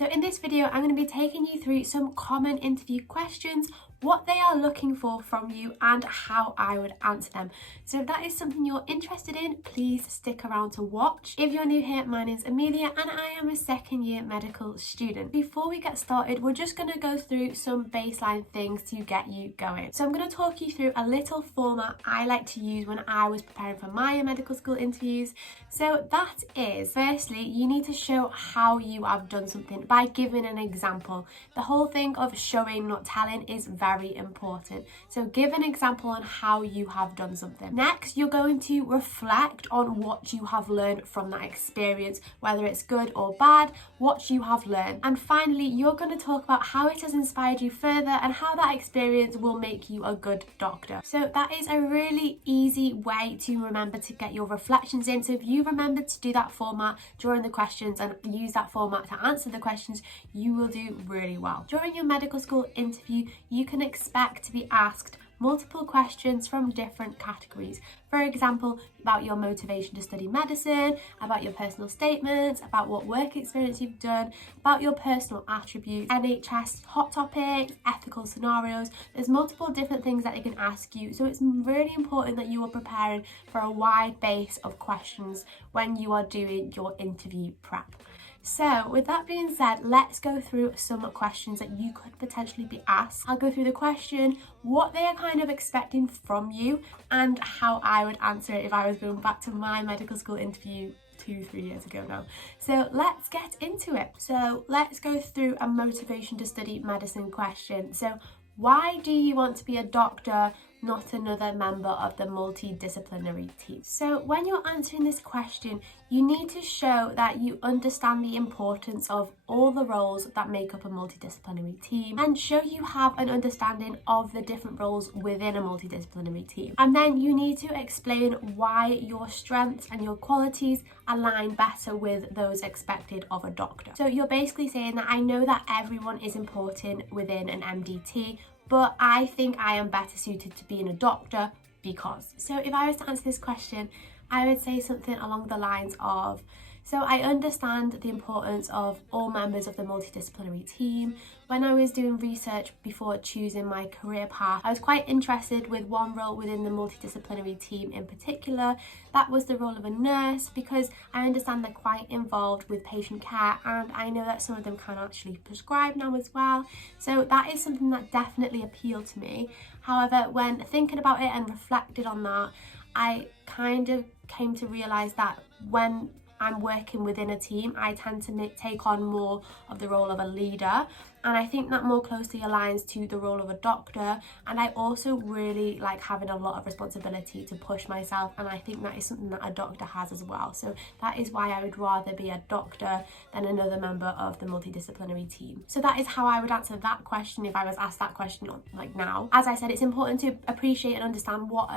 So in this video, I'm going to be taking you through some common interview questions, what they are looking for from you, and how I would answer them. So if that is something you're interested in, please stick around to watch. If you're new here, my name's Amelia and I am a second year medical student. Before we get started, we're just going to go through some baseline things to get you going. So I'm going to talk you through a little format I like to use when I was preparing for my medical school interviews. So that is, firstly, you need to show how you have done something by giving an example. The whole thing of showing, not telling, is very important. So give an example on how you have done something. Next, you're going to reflect on what you have learned from that experience, whether it's good or bad, what you have learned. And finally, you're going to talk about how it has inspired you further and how that experience will make you a good doctor. So that is a really easy way to remember to get your reflections in. So if you remember to do that format during the questions and use that format to answer the questions, you will do really well. During your medical school interview, you can expect to be asked multiple questions from different categories. For example, about your motivation to study medicine, about your personal statements, about what work experience you've done, about your personal attributes, NHS hot topics, ethical scenarios. There's multiple different things that they can ask you. So it's really important that you are preparing for a wide base of questions when you are doing your interview prep. So with that being said, let's go through some questions that you could potentially be asked. I'll go through the question, what they are kind of expecting from you, and how I would answer it if I was going back to my medical school interview 2-3 years ago now. So let's get into it. So let's go through a motivation to study medicine question. So why do you want to be a doctor, not another member of the multidisciplinary team? So when you're answering this question, you need to show that you understand the importance of all the roles that make up a multidisciplinary team, and show you have an understanding of the different roles within a multidisciplinary team. And then you need to explain why your strengths and your qualities align better with those expected of a doctor. So you're basically saying that I know that everyone is important within an MDT, but I think I am better suited to being a doctor because. So if I was to answer this question, I would say something along the lines of, so I understand the importance of all members of the multidisciplinary team. When I was doing research before choosing my career path, I was quite interested with one role within the multidisciplinary team in particular. That was the role of a nurse, because I understand they're quite involved with patient care, and I know that some of them can actually prescribe now as well. So that is something that definitely appealed to me. However, when thinking about it and reflected on that, I kind of came to realise that when I'm working within a team, I tend to take on more of the role of a leader, and I think that more closely aligns to the role of a doctor. And I also really like having a lot of responsibility to push myself, and I think that is something that a doctor has as well. So that is why I would rather be a doctor than another member of the multidisciplinary team. So that is how I would answer that question if I was asked that question like now. As I said, it's important to appreciate and understand what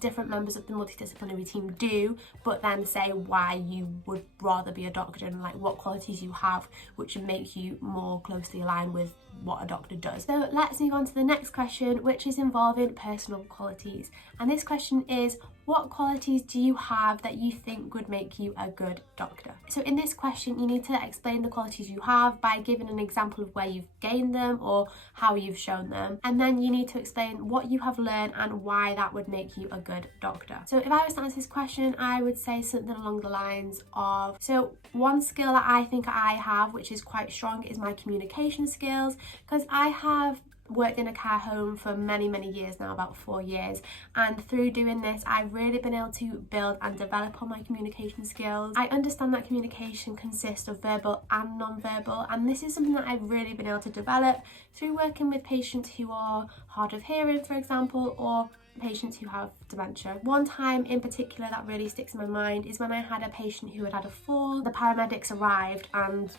different members of the multidisciplinary team do, but then say why you would rather be a doctor and like what qualities you have which would make you more closely aligned with what a doctor does. So let's move on to the next question, which is involving personal qualities. And this question is, what qualities do you have that you think would make you a good doctor? So in this question, you need to explain the qualities you have by giving an example of where you've gained them or how you've shown them. And then you need to explain what you have learned and why that would make you a good doctor. So if I was to answer this question, I would say something along the lines of, so one skill that I think I have, which is quite strong, is my communication skills, because I have worked in a care home for many years now, about 4 years, and through doing this I've really been able to build and develop on my communication skills. I understand that communication consists of verbal and non-verbal, and this is something that I've really been able to develop through working with patients who are hard of hearing, for example, or patients who have dementia. One time in particular that really sticks in my mind is when I had a patient who had had a fall. The paramedics arrived and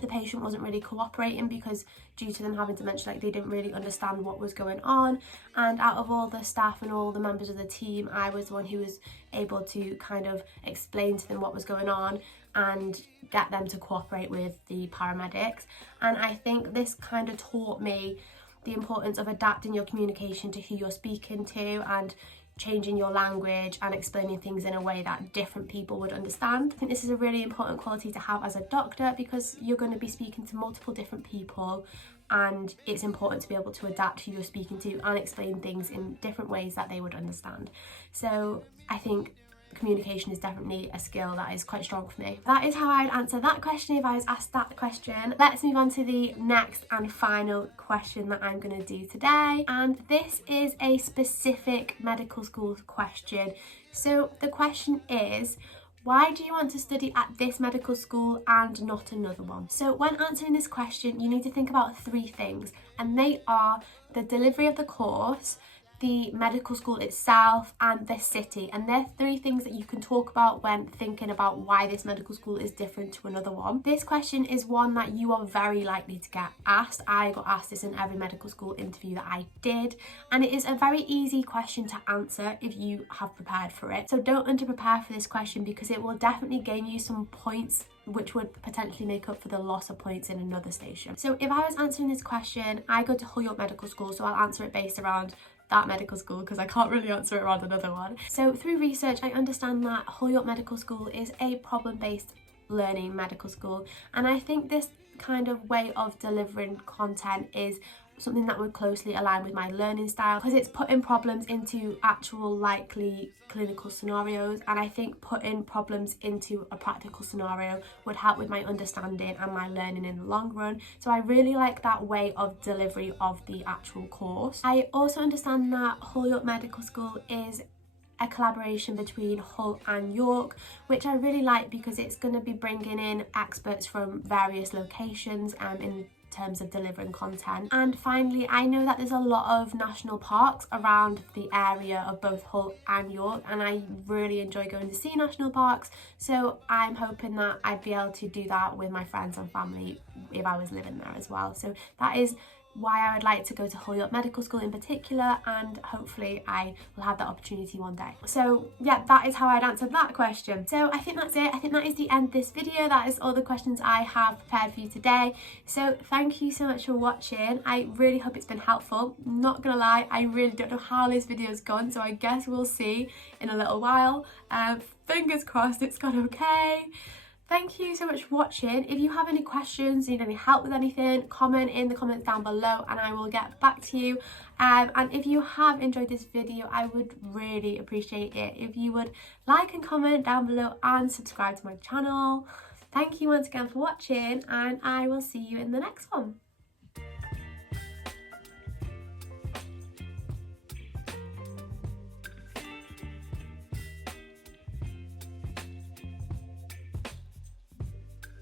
the patient wasn't really cooperating because due to them having dementia, like they didn't really understand what was going on. And out of all the staff and all the members of the team, I was the one who was able to kind of explain to them what was going on and get them to cooperate with the paramedics. And I think this kind of taught me the importance of adapting your communication to who you're speaking to, and changing your language and explaining things in a way that different people would understand. I think this is a really important quality to have as a doctor, because you're going to be speaking to multiple different people, and it's important to be able to adapt who you're speaking to and explain things in different ways that they would understand. So I think communication is definitely a skill that is quite strong for me. That is how I'd answer that question if I was asked that question. Let's move on to the next and final question that I'm going to do today, and this is a specific medical school question. So the question is, why do you want to study at this medical school and not another one? So when answering this question, you need to think about 3 things, and they are the delivery of the course, the medical school itself, and the city. And they're 3 things that you can talk about when thinking about why this medical school is different to another one. This question is one that you are very likely to get asked. I got asked this in every medical school interview that I did, and it is a very easy question to answer if you have prepared for it. So don't under-prepare for this question, because it will definitely gain you some points which would potentially make up for the loss of points in another station. So if I was answering this question, I go to Hull York Medical School, so I'll answer it based around that medical school, because I can't really answer it around another one. So through research, I understand that Hull York Medical School is a problem-based learning medical school, and I think this kind of way of delivering content is something that would closely align with my learning style, because it's putting problems into actual likely clinical scenarios, and I think putting problems into a practical scenario would help with my understanding and my learning in the long run. So I really like that way of delivery of the actual course. I also understand that Hull York Medical School is a collaboration between Hull and York, which I really like, because it's going to be bringing in experts from various locations in terms of delivering content. And finally, I know that there's a lot of national parks around the area of both Hull and York, and I really enjoy going to see national parks, so I'm hoping that I'd be able to do that with my friends and family if I was living there as well. So that is why I would like to go to Hull York Medical School in particular, and hopefully I will have that opportunity one day. So yeah, that is how I'd answer that question. So I think that's it. I think that is the end of this video. That is all the questions I have prepared for you today. So thank you so much for watching. I really hope it's been helpful. Not gonna lie, I really don't know how this video's gone, so I guess we'll see in a little while. Fingers crossed it's gone okay. Thank you so much for watching. If you have any questions, need any help with anything, comment in the comments down below and I will get back to you. And if you have enjoyed this video, I would really appreciate it if you would like and comment down below and subscribe to my channel. Thank you once again for watching, and I will see you in the next one.